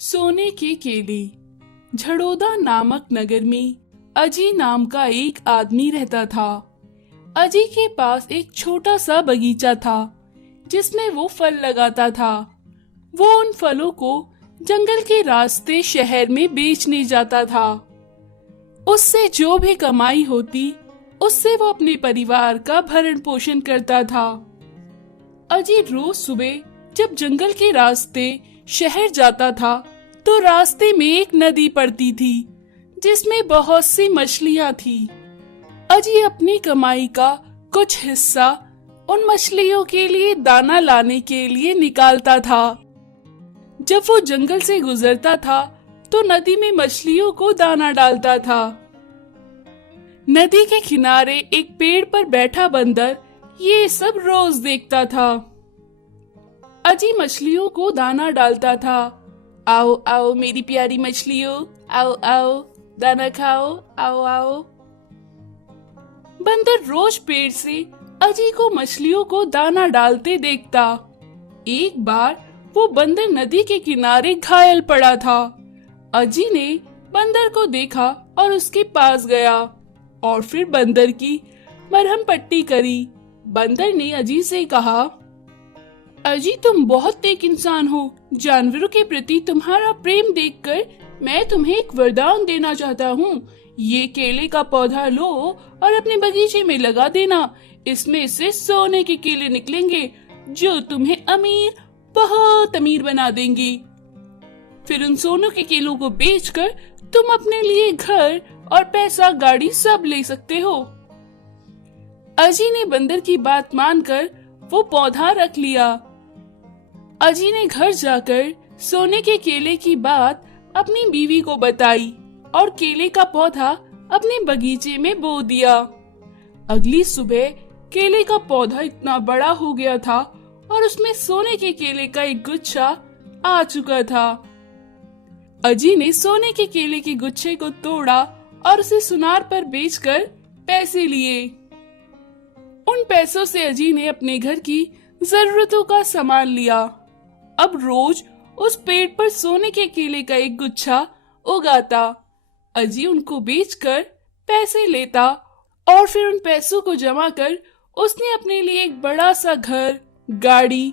सोने के केले। झड़ोदा नामक नगर में अजी नाम का एक आदमी रहता था। अजी के पास एक छोटा सा बगीचा था जिसमें वो फल लगाता था। वो उन फलों को जंगल के रास्ते शहर में बेचने जाता था। उससे जो भी कमाई होती उससे वो अपने परिवार का भरण पोषण करता था। अजी रोज सुबह जब जंगल के रास्ते शहर जाता था तो रास्ते में एक नदी पड़ती थी जिसमें बहुत सी मछलियां थी। अजी अपनी कमाई का कुछ हिस्सा उन मछलियों के लिए दाना लाने के लिए निकालता था। जब वो जंगल से गुजरता था तो नदी में मछलियों को दाना डालता था। नदी के किनारे एक पेड़ पर बैठा बंदर ये सब रोज देखता था। अजी मछलियों को दाना डालता था। आओ आओ मेरी प्यारी मछलियों, आओ आओ दाना खाओ, आओ आओ। बंदर रोज पेड़ से अजी को मछलियों को दाना डालते देखता। एक बार वो बंदर नदी के किनारे घायल पड़ा था। अजी ने बंदर को देखा और उसके पास गया और फिर बंदर की मरहम पट्टी करी। बंदर ने अजी से कहा, अजी तुम बहुत नेक इंसान हो। जानवरों के प्रति तुम्हारा प्रेम देखकर मैं तुम्हें एक वरदान देना चाहता हूँ। ये केले का पौधा लो और अपने बगीचे में लगा देना। इसमें से सोने के केले निकलेंगे जो तुम्हें अमीर, बहुत अमीर बना देंगे। फिर उन सोनों के केलों को बेचकर तुम अपने लिए घर और पैसा, गाड़ी सब ले सकते हो। अजी ने बंदर की बात मानकर वो पौधा रख लिया। अजी ने घर जाकर सोने के केले की बात अपनी बीवी को बताई और केले का पौधा अपने बगीचे में बो दिया। अगली सुबह केले का पौधा इतना बड़ा हो गया था और उसमें सोने के केले का एक गुच्छा आ चुका था। अजी ने सोने के केले के गुच्छे को तोड़ा और उसे सुनार पर बेचकर पैसे लिए। उन पैसों से अजी ने अपने घर की जरूरतों का सामान लिया। अब रोज उस पेड़ पर सोने के केले का एक गुच्छा उगाता। अजी उनको बेचकर पैसे लेता और फिर उन पैसों को जमा कर उसने अपने लिए एक बड़ा सा घर, गाड़ी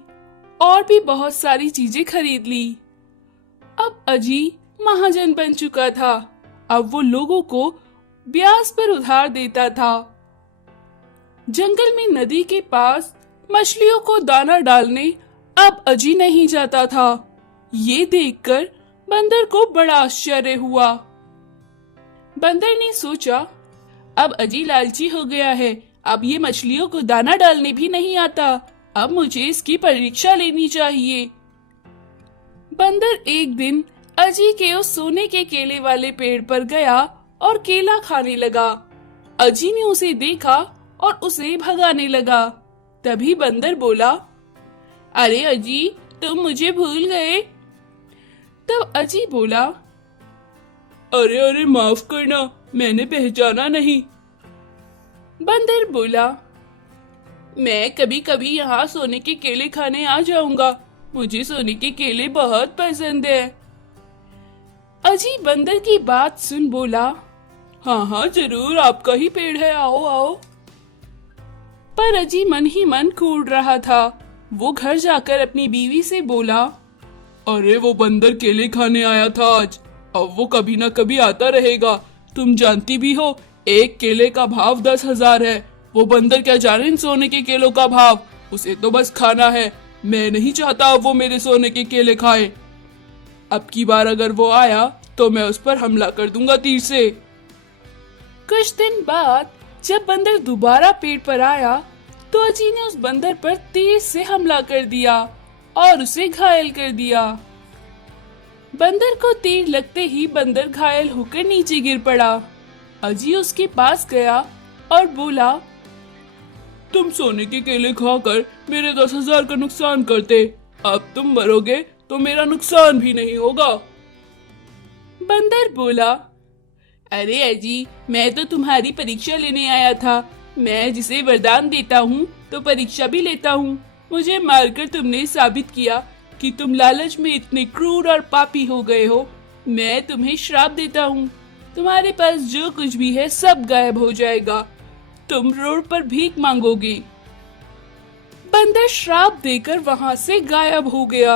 और भी बहुत सारी चीजें खरीद ली। अब अजी महाजन बन चुका था। अब वो लोगों को ब्याज पर उधार देता था। जंगल में नदी के पास मछलियों को दाना डालने अब अजी नहीं जाता था। ये देखकर बंदर को बड़ा आश्चर्य हुआ। बंदर ने सोचा, अब अजी लालची हो गया है। अब ये मछलियों को दाना डालने भी नहीं आता। अब मुझे इसकी परीक्षा लेनी चाहिए। बंदर एक दिन अजी के उस सोने के केले वाले पेड़ पर गया और केला खाने लगा। अजी ने उसे देखा और उसे भगाने लगा। तभी बंदर बोला, अरे अजी तुम मुझे भूल गए। तब अजी बोला, अरे अरे माफ करना, मैंने पहचाना नहीं। बंदर बोला, मैं कभी कभी यहाँ सोने के केले खाने आ जाऊंगा। मुझे सोने के केले बहुत पसंद है। अजी बंदर की बात सुन बोला, हाँ हाँ जरूर, आपका ही पेड़ है, आओ आओ। पर अजी मन ही मन कूद रहा था। वो घर जाकर अपनी बीवी से बोला, अरे वो बंदर केले खाने आया था आज। अब वो कभी ना कभी आता रहेगा। तुम जानती भी हो एक केले का भाव 10,000 है। वो बंदर क्या जाने इन सोने के केलों का भाव। उसे तो बस खाना है। मैं नहीं चाहता वो मेरे सोने के केले खाए। अब की बार अगर वो आया तो मैं उस पर हमला कर दूंगा तीर से। कुछ दिन बाद जब बंदर दोबारा पेड़ पर आया तो अजी ने उस बंदर पर तेज से हमला कर दिया और उसे घायल कर दिया। बंदर को तीर लगते ही बंदर घायल होकर नीचे गिर पड़ा। अजी उसके पास गया और बोला, तुम सोने के केले खाकर मेरे 10,000 का नुकसान करते। अब तुम मरोगे तो मेरा नुकसान भी नहीं होगा। बंदर बोला, अरे अजी मैं तो तुम्हारी परीक्षा लेने आया था। मैं जिसे वरदान देता हूँ तो परीक्षा भी लेता हूँ। मुझे मारकर तुमने साबित किया कि तुम लालच में इतने क्रूर और पापी हो गए हो। मैं तुम्हें श्राप देता हूँ, तुम्हारे पास जो कुछ भी है सब गायब हो जाएगा, तुम रोड पर भीख मांगोगे। बंदर श्राप देकर वहां से गायब हो गया।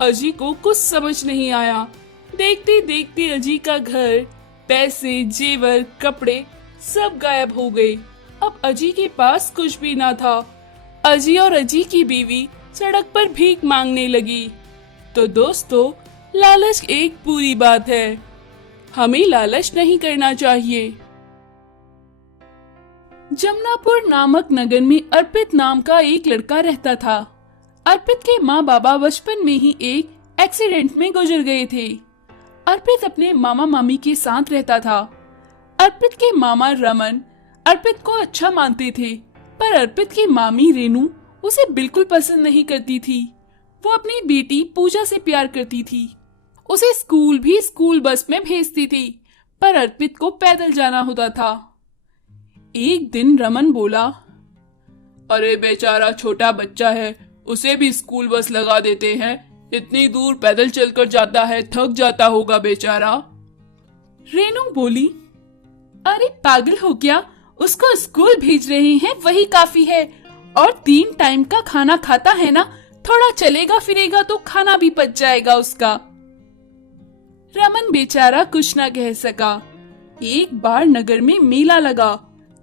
अजी को कुछ समझ नहीं आया। देखते देखते अजी का घर, पैसे, जेवर, कपड़े सब गायब हो गए। अब अजी के पास कुछ भी ना था। अजी और अजी की बीवी सड़क पर भीख मांगने लगी। तो दोस्तों, लालच एक बुरी बात है, हमें लालच नहीं करना चाहिए। जमनापुर नामक नगर में अर्पित नाम का एक लड़का रहता था। अर्पित के माँ बाबा बचपन में ही एक एक्सीडेंट में गुजर गए थे। अर्पित अपने मामा मामी के साथ रहता था। अर्पित के मामा रमन अर्पित को अच्छा मानते थे, पर अर्पित की मामी रेनू उसे बिल्कुल पसंद नहीं करती थी। वो अपनी बेटी पूजा से प्यार करती थी। उसे स्कूल भी स्कूल बस में भेजती थी, पर अर्पित को पैदल जाना होता था। एक दिन रमन बोला, अरे बेचारा छोटा बच्चा है, उसे भी स्कूल बस लगा देते हैं, इतनी दूर पैदल चलकर जाता है, थक जाता होगा बेचारा। रेनू बोली, अरे पागल हो क्या, उसको स्कूल भेज रहे हैं वही काफी है, और 3 टाइम का खाना खाता है ना, थोड़ा चलेगा फिरेगा तो खाना भी पच जाएगा उसका। रमन बेचारा कुछ ना कह सका। एक बार नगर में मेला लगा,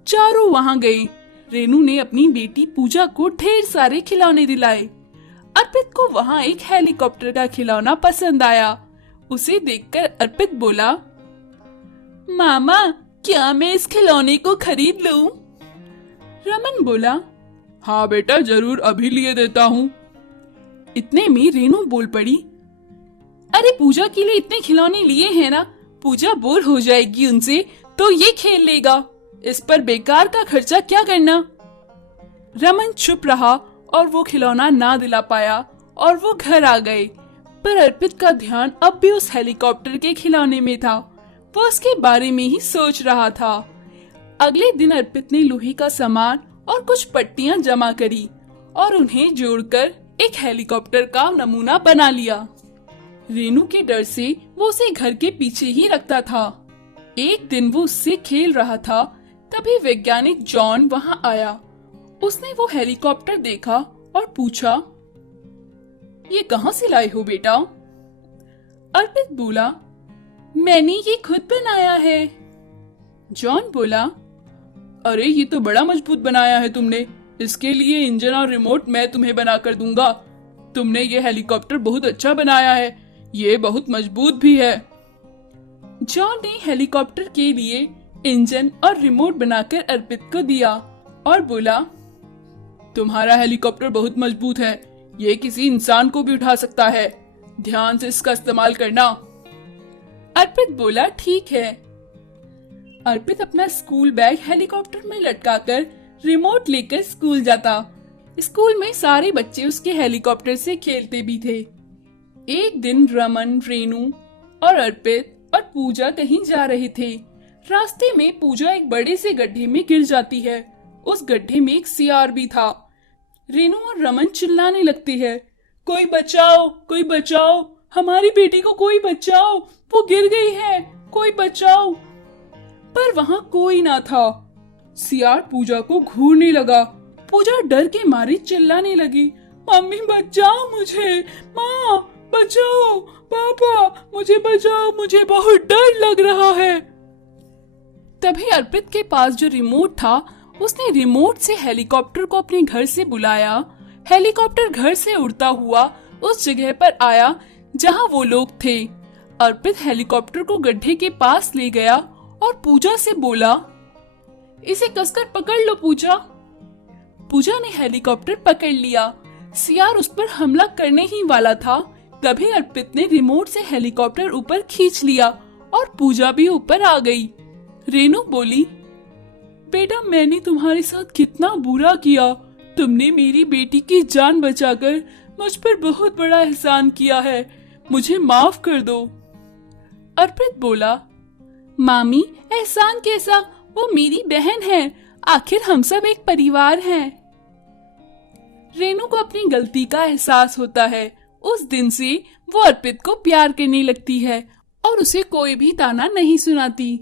चारों वहां गए। रेनू ने अपनी बेटी पूजा को ढेर सारे खिलौने दिलाए। अर्पित को वहां एक हेलीकॉप्टर का खिलौना पसंद आया। उसे देखकर अर्पित बोला, मामा क्या मैं इस खिलौने को खरीद लूं? रमन बोला, हाँ बेटा जरूर, अभी लिए देता हूँ। इतने में रेनू बोल पड़ी, अरे पूजा के लिए इतने खिलौने लिए हैं ना, पूजा बोर हो जाएगी उनसे तो ये खेल लेगा, इस पर बेकार का खर्चा क्या करना। रमन चुप रहा और वो खिलौना ना दिला पाया और वो घर आ गए। पर अर्पित का ध्यान अब भी उस हेलीकॉप्टर के खिलौने में था। वो उसके बारे में ही सोच रहा था। अगले दिन अर्पित ने लोहे का सामान और कुछ पट्टियां जमा करी और उन्हें जोड़कर एक हेलीकॉप्टर का नमूना बना लिया। रेनू के डर से वो उसे घर के पीछे ही रखता था। एक दिन वो उससे खेल रहा था, तभी वैज्ञानिक जॉन वहां आया। उसने वो हेलीकॉप्टर देखा और पूछा, ये कहां से लाए हो बेटा? अर्पित बोला, मैंने ये खुद बनाया है। जॉन बोला, अरे ये तो बड़ा मजबूत बनाया है तुमने, इसके लिए इंजन और रिमोट मैं तुम्हें बना कर दूंगा। तुमने ये हेलीकॉप्टर बहुत अच्छा बनाया है, ये बहुत मजबूत भी है। जॉन ने हेलीकॉप्टर के लिए इंजन और रिमोट बनाकर अर्पित को दिया और बोला, तुम्हारा हेलीकॉप्टर बहुत मजबूत है, ये किसी इंसान को भी उठा सकता है, ध्यान से इसका इस्तेमाल करना। अर्पित बोला, ठीक है। अर्पित अपना स्कूल बैग हेलीकॉप्टर में लटकाकर रिमोट लेकर स्कूल जाता। स्कूल में सारे बच्चे उसके हेलीकॉप्टर से खेलते भी थे। एक दिन रमन, रेनू और अर्पित और पूजा कहीं जा रहे थे। रास्ते में पूजा एक बड़े से गड्ढे में गिर जाती है। उस गड्ढे में एक सियार भी था। रेनू और रमन चिल्लाने लगते हैं, कोई बचाओ, कोई बचाओ, हमारी बेटी को कोई बचाओ, वो गिर गई है, कोई बचाओ। पर वहां कोई ना था। सियार पूजा को घूरने लगा। पूजा डर के मारे चिल्लाने लगी, मम्मी बचाओ मुझे, माँ बचाओ, पापा मुझे बचाओ, मुझे बहुत डर लग रहा है। तभी अर्पित के पास जो रिमोट था, उसने रिमोट से हेलीकॉप्टर को अपने घर से बुलाया। हेलीकॉप्टर घर से उड़ता हुआ उस जगह पर आया जहां वो लोग थे। अर्पित हेलीकॉप्टर को गड्ढे के पास ले गया और पूजा से बोला, इसे कसकर पकड़ लो पूजा। पूजा ने हेलीकॉप्टर पकड़ लिया। सियार उस पर हमला करने ही वाला था, तभी अर्पित ने रिमोट से हेलीकॉप्टर ऊपर खींच लिया और पूजा भी ऊपर आ गई। रेनू बोली, बेटा मैंने तुम्हारे साथ कितना बुरा किया, तुमने मेरी बेटी की जान बचाकर मुझ पर बहुत बड़ा एहसान किया है, मुझे माफ कर दो। अर्पित बोला, मामी एहसान कैसा, वो मेरी बहन है, आखिर हम सब एक परिवार हैं। रेनू को अपनी गलती का एहसास होता है। उस दिन से वो अर्पित को प्यार करने लगती है और उसे कोई भी ताना नहीं सुनाती।